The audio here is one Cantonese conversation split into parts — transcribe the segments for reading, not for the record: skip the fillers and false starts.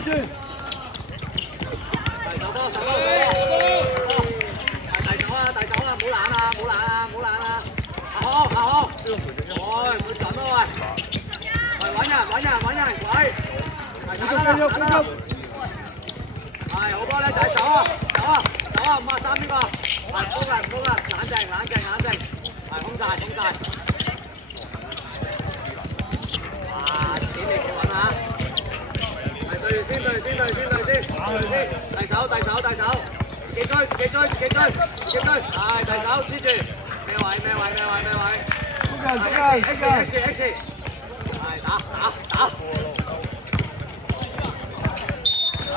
轉。大手啊！唔好懶啊！好，佢準咯喂！揾人，喂！打得啦！係好波咧，仔走啊！53邊個？係唔攻啦！冷靜，係空晒！哇！點嚟揾啊？係對先！大手！自己追！係大手黐住！咩位？X！ 係打！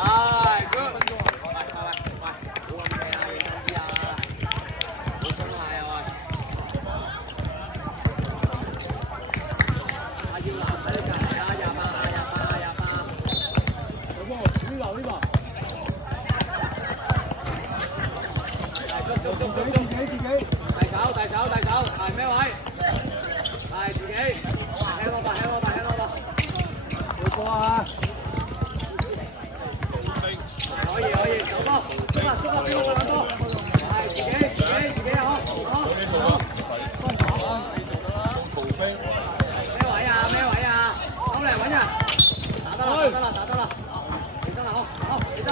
係 good！ 大手，係咩位？係自己，輕攞吧。好波啊！可以，走波，捉啊，邊個上波？係自己好。咩位啊？攞嚟揾人，打得啦！起身啦，好，起身。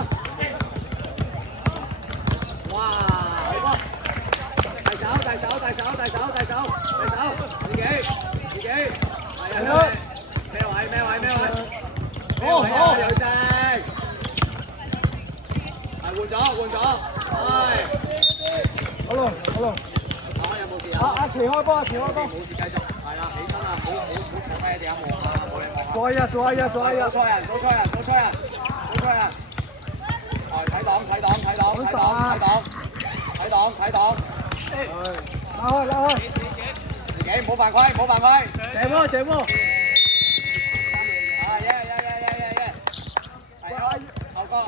哇，好波！大手，自己，係啊，咩位？好，有正，係換咗，係，好咯，有冇事啊？阿奇開波，冇事繼續，係啦，起身啦，唔好坐低喺地下望啊，冇你望啊。做呀，數錯人，係睇檔，拉開，自己冇犯規，射波，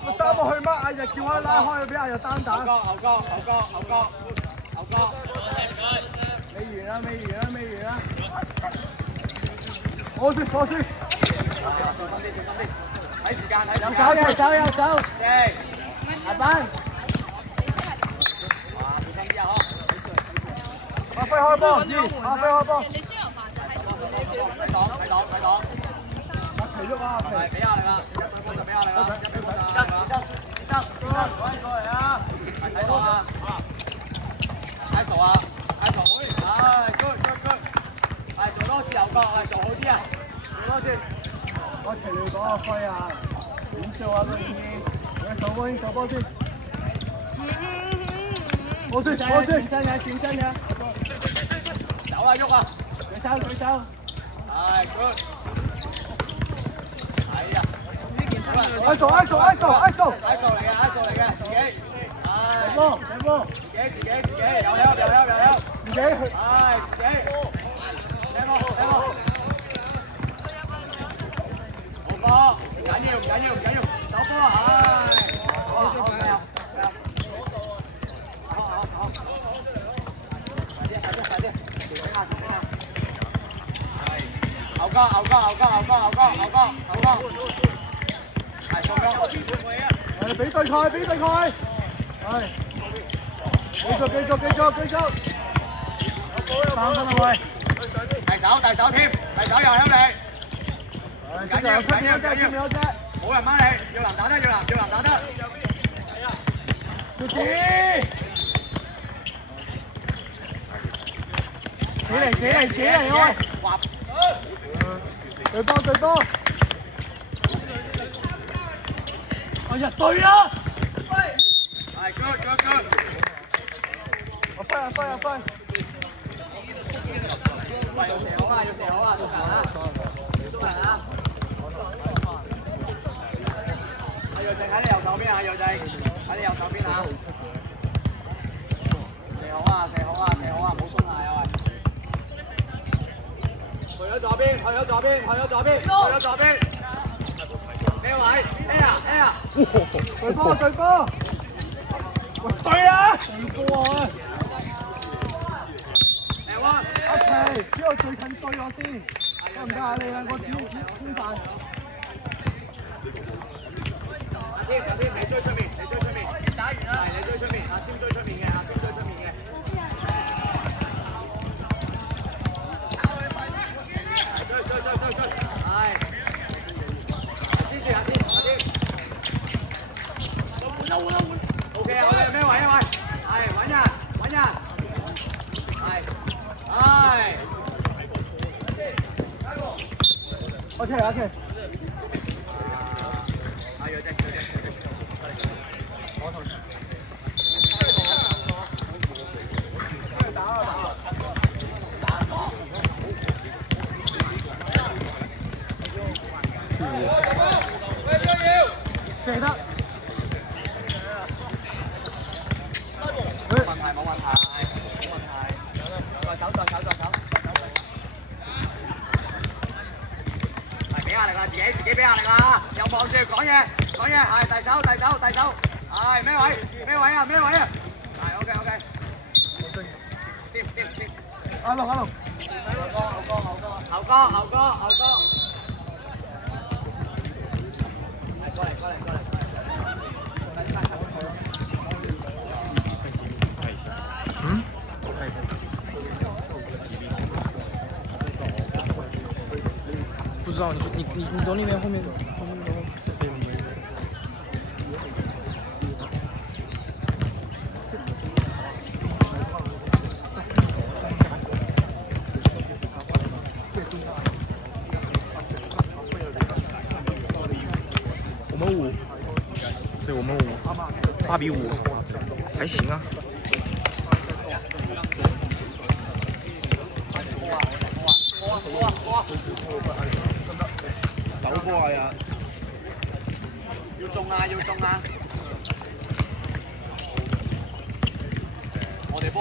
我三個去乜？阿日叫我拉開，俾阿日單打。後角，未完啊！我先，小心啲，睇時間，右手，下班。哇，小心啲啊！阿輝開波，人哋輸油飯就喺度。睇檔，阿奇喐啊！係俾壓力啦，一對波就俾壓力啦，得，過嚟啊！係睇檔啊！太傻啊！係 good，係做多次右角，係做好啲啊！做多次。我奇你講阿輝啊，點做啊？你手波先。我先，轉身呀！走啦，喐啊！舉手。係 good。係啊！ISO 嚟嘅，自己。係。射波。自己，有help。自己去。係自己。聽我。好波，唔緊要，走波啊！好。快啲，調整下。後角。係送咗。俾對抗。係。繼續。3分啦喂。大手添，大手又響你。緊要，冇人掹你，要男打得。小子，起嚟喂！滑。對波。哎呀，對啊！係 good。阿輝。要射好啊！做人啊！阿耀正喺你右手邊啊！耀正喺你右手邊啊！射好啊！唔好鬆懈啊！去咗左邊。咩位 ？A 啊！對波。對啊！對波啊！L1。阿奇個最近追我先，得唔得啊？你兩個點飯？阿添，你追出面，打完啦。係你追出面，阿添追出面嘅，阿添追出面嘅。追，係。黐住阿添。換。OK，咩位啊？係揾人。係。OK。射得。冇問題。再手。係俾壓力啦，自己俾壓力啦，又望住講嘢，係遞手。係咩位啊？係 OK。掂。阿龍。後哥。過嚟。不知道，你从那边后面走。我们5，对我们5，8比5，还行啊。手波啊！要中啊！我哋波。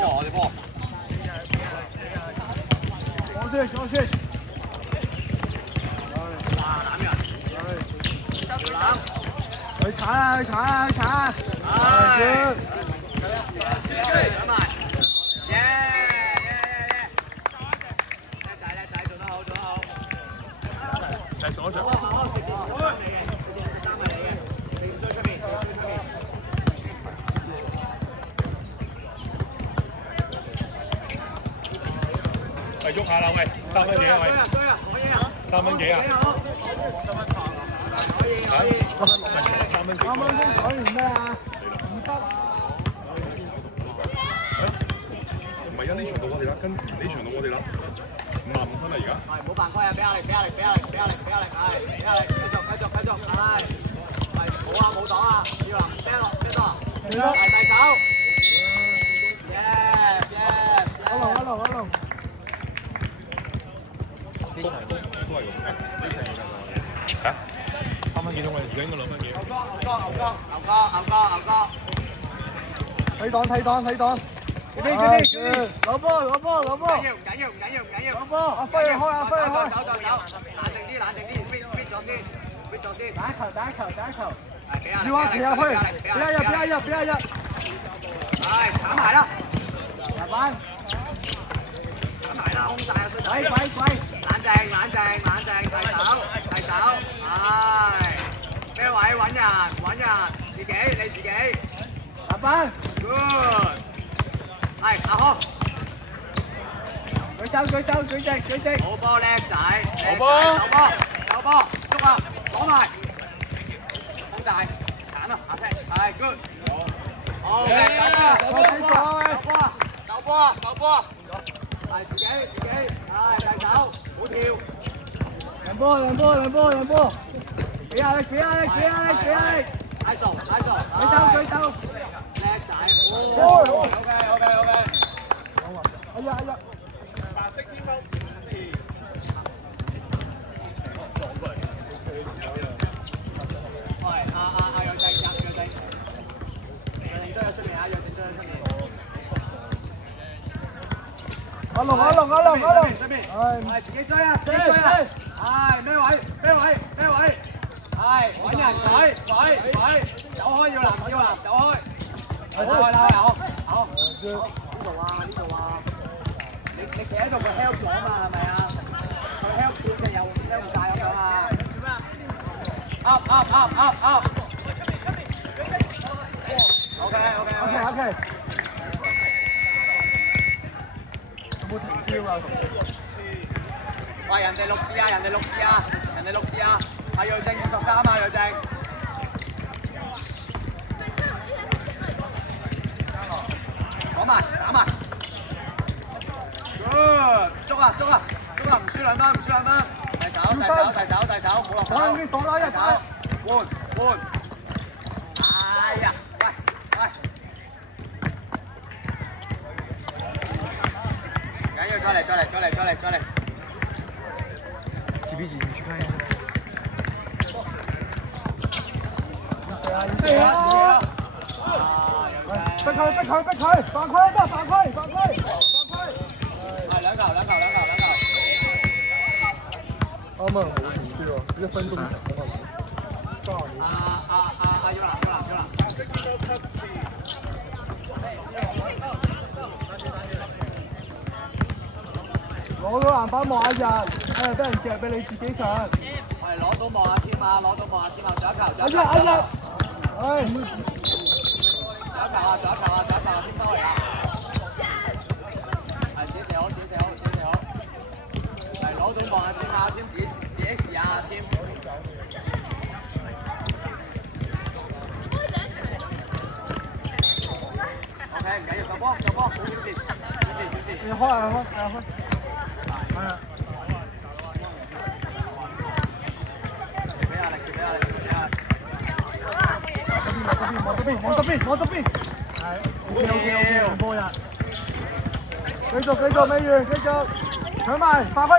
上去。哇！攬人。去鏟啊！係。上埋。叻仔，做得好。再左上。喂，喐下啦，喂，3蚊幾啊，喂，3蚊幾啊？3蚊幾？啱先講完咩啊？唔得。唔係啊，呢場到我哋啦，跟呢場到我哋啦，55分啦而家。係，唔好犯規啊！俾壓力，係，俾壓力，繼續，係，冇擋啊！要啦，啤落，係第手。阿龍。都係咁。嚇？3蚊幾鐘啊？而家應該2蚊幾。牛哥。睇檔。攞波。唔緊要。攞波，阿輝開。手，冷靜啲，搣咗先。打球。要啊，企下去，俾下一。係，鏟埋啦。入班。鏟埋啦，空曬啊！鬼。冷靜，遞手。係。咩位？揾人。自己。入班。Good。係，阿康。舉直。好波，叻仔。好波。手波，捉啊，攞埋。空曬，鏟啊，下踢。係 good。好，手波。係自己，係遞手，好跳。兩波。俾壓力。挨手。舉手。叻仔。OK。哎呀。白色天空。喂，阿楊正追喺出面啊！阿龍。出面。係自己追啊！係咩位？係揾人鬼，走開要攔，走開。好。呢度啊。你企喺度佢 help 咗嘛係咪啊？佢 help 半隻又 help 唔晒咁樣啊 ！up。OK。有冇停燒啊？喂，人哋6次啊！阿睿正53啊，睿正。攞埋，打埋。Good， 捉啊！唔輸兩分。遞手，冇落手。遞手，換。哎呀，喂。緊要再嚟。几比几？你去看一下。對啊！逼佢，犯規得，犯規。係兩球。啱啊，冇停對啊，1分鐘。要啦。攞到籃板望下人，得人夾俾你自己上。係攞到望下添啊！仲有一球，仲有一球，左球邊波嚟啊？係自己射好。係攞到望下添啊！添自己試啊！添。OK， 唔緊要，上波，好小事。你開啊！俾壓力。往這邊。係。OK，波呀！繼續，美元，繼續。搶埋，犯規。